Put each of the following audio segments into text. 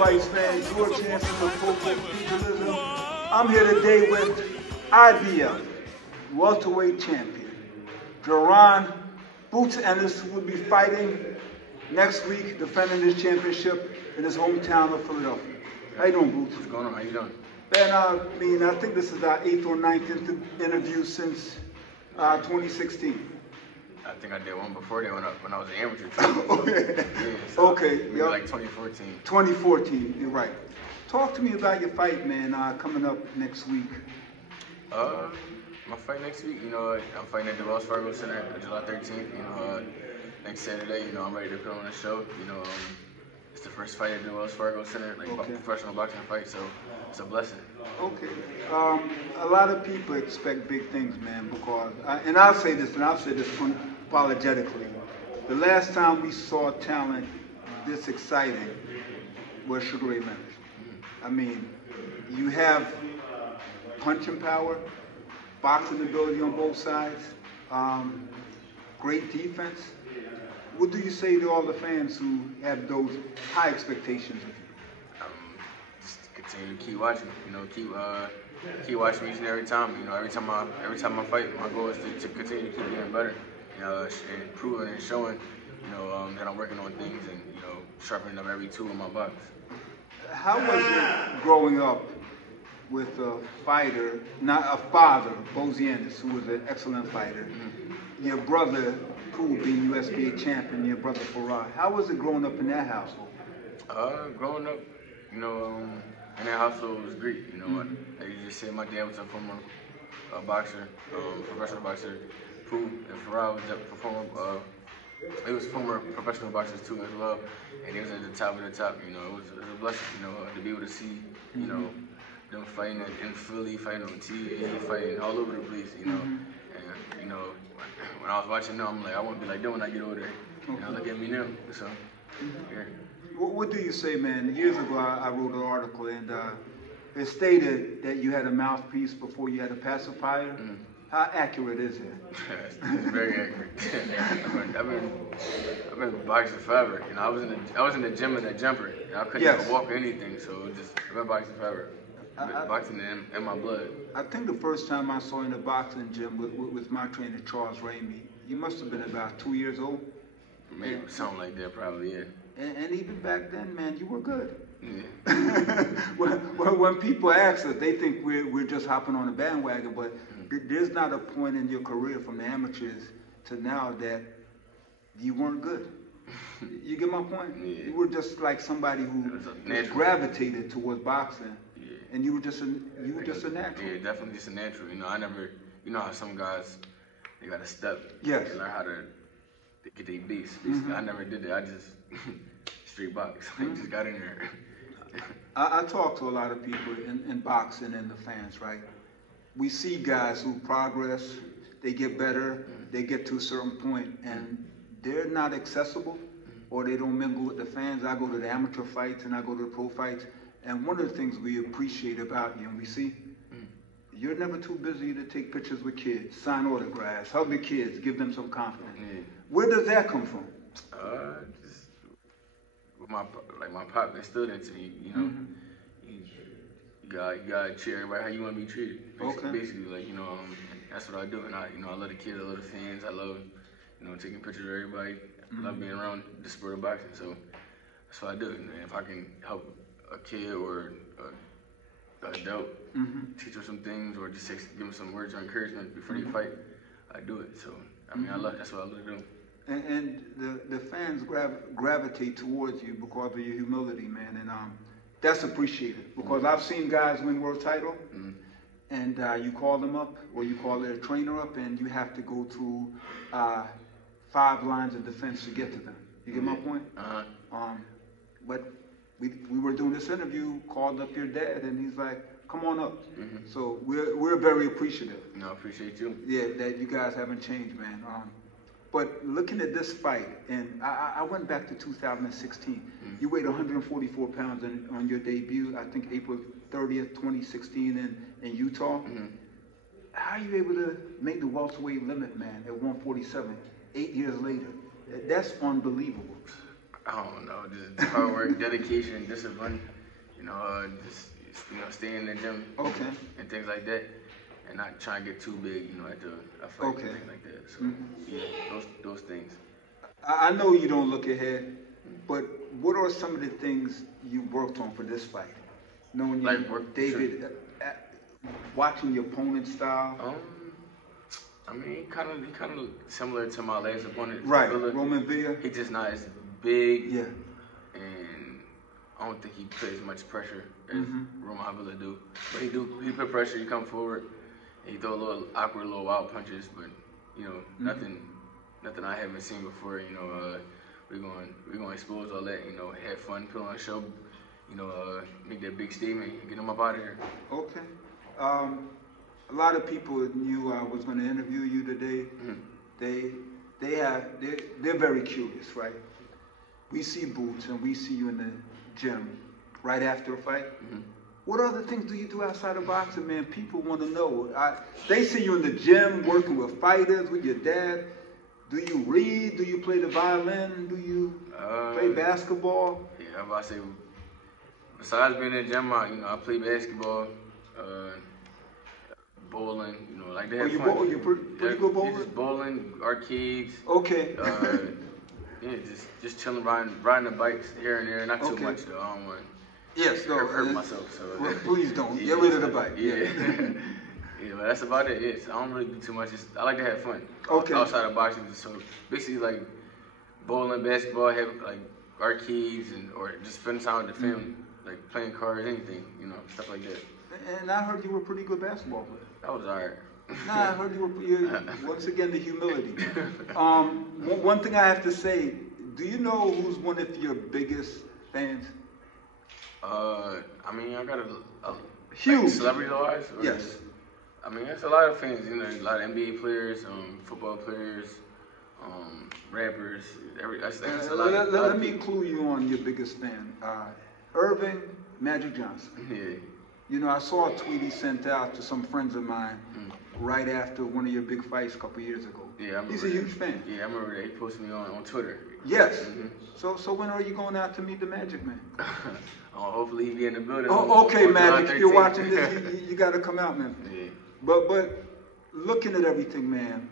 Fights fans, your chance to pro pugilism. I'm here today with IBF welterweight champion Jaron Boots Ennis, who will be fighting next week, defending his championship in his hometown of Philadelphia. How you doing, Boots? What's going on? How you doing? Man, I think this is our 8th or 9th interview since 2016. I think I did one before that when I was an amateur too. Okay. Yeah, so Okay. Maybe like 2014. 2014, you're right. Talk to me about your fight, man, coming up next week. My fight next week, I'm fighting at the Wells Fargo Center on July 13th. Next Saturday, I'm ready to put on a show. It's the first fight at the Wells Fargo Center, professional boxing fight, so it's a blessing. Okay. A lot of people expect big things, man, because, and I'll say this unapologetically. The last time we saw talent this exciting was Sugar Ray Leonard. I mean, you have punching power, boxing ability on both sides, great defense. What do you say to all the fans who have those high expectations of you? Just continue to keep watching. Keep watching each and every time. Every time I fight, my goal is to continue to keep getting better. And proving and showing, that I'm working on things and sharpening up every tool in my box. How was it growing up with a fighter, not a father, Ennis, who was an excellent fighter? Mm-hmm. Your brother, Pooh, being USBA champion, your brother Farah. How was it growing up in that household? Growing up, in that household was great. Mm-hmm. Like you just said, my dad was a former boxer, professional boxer. Pooh and Farah was he was former professional boxers too as well, and he was at the top of the top. It was a blessing, to be able to see, them fighting in Philly, fighting on TV, fighting all over the place, And when I was watching them, I'm like, I want to be like them when I get older. Look at me now. So, yeah. What do you say, man? Years ago, I wrote an article, and it stated that you had a mouthpiece before you had a pacifier. Mm. How accurate is it? It's very accurate. I've been boxing forever. I was in the gym in a jumper. I couldn't even walk or anything, so I've been boxing forever. Boxing in my blood. I think the first time I saw you in a boxing gym with my trainer Charles Ramey, you must have been about 2 years old. Maybe something like that, probably, yeah. And even back then, man, you were good. Yeah. when people ask us, they think we're just hopping on a bandwagon, but there's not a point in your career from the amateurs to now that you weren't good. You get my point? Yeah. You were just like somebody who gravitated towards boxing, and you were just a natural. Yeah, definitely just a natural. I never, how some guys, they got to step. Yes. They learn how to get their base. Mm-hmm. I never did that. I just straight box. I just got in there. I talk to a lot of people in boxing and the fans, right? We see guys who progress, they get better, they get to a certain point, and they're not accessible, or they don't mingle with the fans. I go to the amateur fights and I go to the pro fights, and one of the things we appreciate about you, and we see, you're never too busy to take pictures with kids, sign autographs, hug the kids, give them some confidence. Yeah. Where does that come from? Just with my pop instilled into me, You gotta treat everybody how you want to be treated. Basically, that's what I do. And I love the kids, I love the fans, I love, taking pictures of everybody. I love being around the sport of boxing. So that's what I do. And if I can help a kid or an adult, teach them some things, or just give them some words of encouragement before they fight, I do it. So that's what I love to do. And the fans gravitate towards you because of your humility, man. And that's appreciated, because I've seen guys win world title, and you call them up, or you call their trainer up, and you have to go through 5 lines of defense to get to them. You get my point? But we were doing this interview, called up your dad, and he's like, come on up. So we're very appreciative. No, I appreciate you. Yeah, that you guys haven't changed, man. But looking at this fight, and I went back to 2016. You weighed 144 pounds on your debut, I think April 30th, 2016 in Utah. How are you able to make the welterweight limit, man, at 147, 8 years later? That's unbelievable. I don't know, just hard work, dedication, discipline. Just staying in the gym. Okay. And things like that, and not trying to get too big. At a fight and things like that. So yeah, those things. I know you don't look ahead, but what are some of the things you worked on for this fight? Knowing Like you, David, watching your opponent's style. I mean, he kind of similar to my last opponent. Right, Villa. Roman Villa. He just not as big. Yeah. And I don't think he puts as much pressure as Roman Villa do. But he put pressure. He come forward. And he throw a little awkward, little wild punches. But nothing I haven't seen before. We're gonna expose all that. Have fun, put on a show. Make that big statement, get him up out of here. Okay. A lot of people knew I was going to interview you today. They're very curious, right? We see Boots and we see you in the gym right after a fight. What other things do you do outside of boxing, man? People want to know. They see you in the gym working with fighters, with your dad. Do you read? Do you play the violin? Do you play basketball? Yeah, I'm about to say, besides being in the gym, I play basketball, bowling, like that. You're pretty good bowler? Just bowling, arcades. Okay. Yeah, just chilling, riding the bikes here and there. Not too much though. I don't want to hurt myself. So well, please don't. Get rid of the bike. Yeah. Yeah, but that's about it. Yes, I don't really do too much. I like to have fun. Okay. Outside of boxing, so basically like bowling, basketball, have like arcades or just spending time with the family, like playing cards, anything, stuff like that. And I heard you were a pretty good basketball player. That was alright. Nah, I heard you were. Once again, the humility. One thing I have to say. Do you know who's one of your biggest fans? I mean, I got a huge like celebrity-wise. Yes. I mean, there's a lot of fans. A lot of NBA players, football players, rappers. Let me clue you on your biggest fan. Irving Magic Johnson. Yeah. I saw a tweet he sent out to some friends of mine right after one of your big fights a couple years ago. Yeah, he's a huge fan. Yeah, I remember that. He posted me on Twitter. Yes. So when are you going out to meet the Magic Man? Hopefully he be in the building. Oh, okay, Magic. If you're watching this, you got to come out, man. Yeah. But looking at everything, man,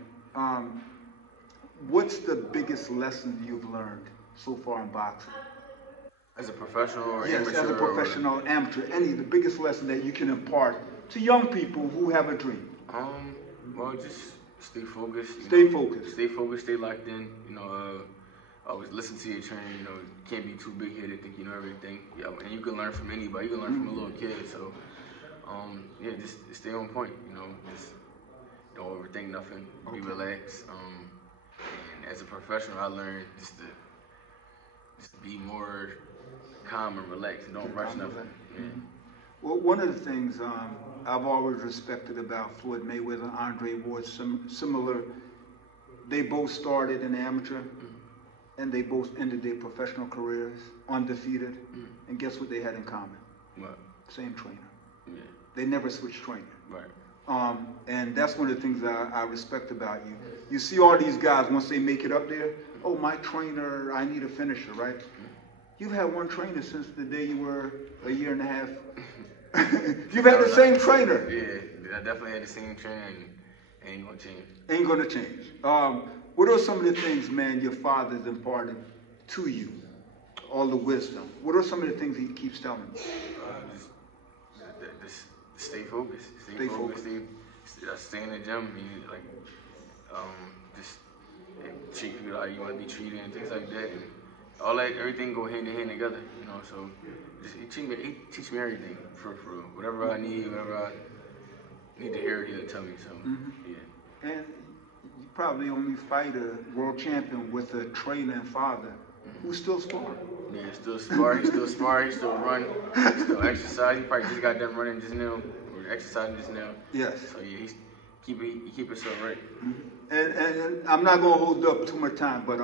what's the biggest lesson you've learned so far in boxing? As a professional or yes, amateur? Yes, as a professional, amateur. The biggest lesson that you can impart to young people who have a dream? Well, just stay focused. Stay focused. Stay focused, stay locked in. Always listen to your trainer. You can't be too big-headed, think you know everything. And you can learn from anybody. You can learn from a little kid. So, just stay on point. Just don't overthink nothing. Be relaxed. And as a professional, I learned just to be more calm and relaxed and don't rush nothing. Yeah. Well, one of the things I've always respected about Floyd Mayweather and Andre Ward, similar, they both started in amateur, and they both ended their professional careers undefeated. And guess what they had in common? What? Same trainer. Yeah. They never switched trainer. Right. And that's one of the things I respect about you. You see all these guys, once they make it up there, oh, my trainer, I need a finisher, right? You've had one trainer since the day you were a year and a half. You've had the same trainer. Yeah, I definitely had the same trainer, and ain't gonna change. Ain't gonna change. What are some of the things, man, your father's imparted to you? All the wisdom. What are some of the things he keeps telling you? Just stay focused. Stay focused. Stay in the gym. Just treat people like you want to be treated and things like that. And everything go hand in hand together. So he teach me everything for whatever I need, whatever I need to hear, he'll tell me. So yeah. And you probably only fight a world champion with a trainer and father who's still sparring. Yeah, still spar. He still spar. He still run. He still exercise. He probably just got done running just now or exercising just now. Yes. So yeah, he keep it so right. And I'm not gonna hold up too much time, but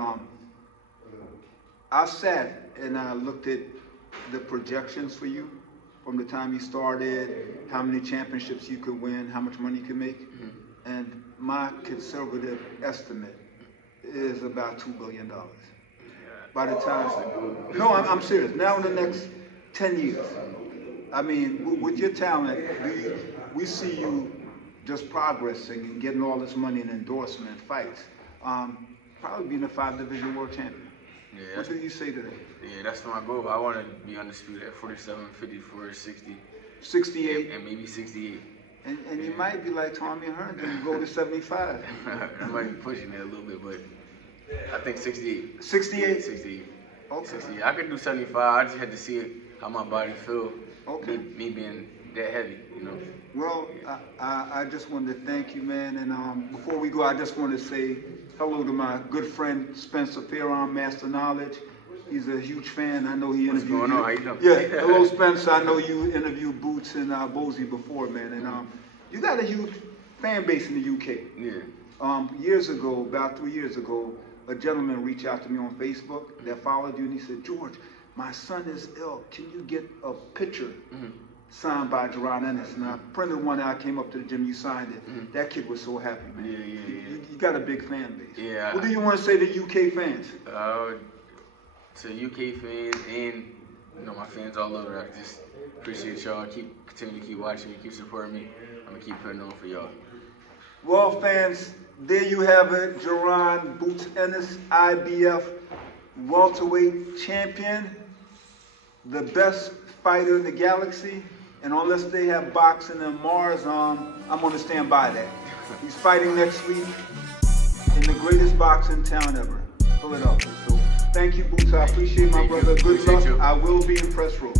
I sat and I looked at the projections for you from the time you started, how many championships you could win, how much money you could make, and my conservative estimate is about $2 billion. by the time. No, I'm serious. Now in the next 10 years, I mean, with your talent, we see you just progressing and getting all this money and endorsement fights. Probably being a 5-division world champion. Yeah, what do you say to that? Yeah, that's my goal. I want to be undisputed at 47, 54, 60. 68. And maybe 68. And you might be like Tommy Herndon and go to 75. I might be pushing it a little bit, but I think 68. 68? 68. Okay. 68. I could do 75. I just had to see how my body feel. Okay. Me being that heavy, you know. Well, I just wanted to thank you, man. And before we go, I just want to say hello to my good friend Spencer Fearon, Master Knowledge. He's a huge fan. I know he interviewed you. What's going on? How you doing? Yeah, hello Spencer. I know you interviewed Boots and Bozy before, man. And you got a huge fan base in the UK. Yeah. Years ago, about 3 years ago, a gentleman reached out to me on Facebook that followed you, and he said, George, my son is ill. Can you get a picture signed by Jaron Ennis? And I printed one out, came up to the gym, you signed it. That kid was so happy, man. Yeah. You got a big fan base. Yeah. What do you want to say to UK fans? To UK fans and my fans all over, I just appreciate y'all. Continue to keep watching me, keep supporting me. I'm gonna keep putting on for y'all. Well, fans, there you have it. Jaron Boots Ennis, IBF welterweight champion, the best fighter in the galaxy. And unless they have boxing in Mars, I'm gonna stand by that. He's fighting next week in the greatest boxing town ever, Philadelphia. So thank you, Boots. I appreciate my brother. Good luck. I will be in press row.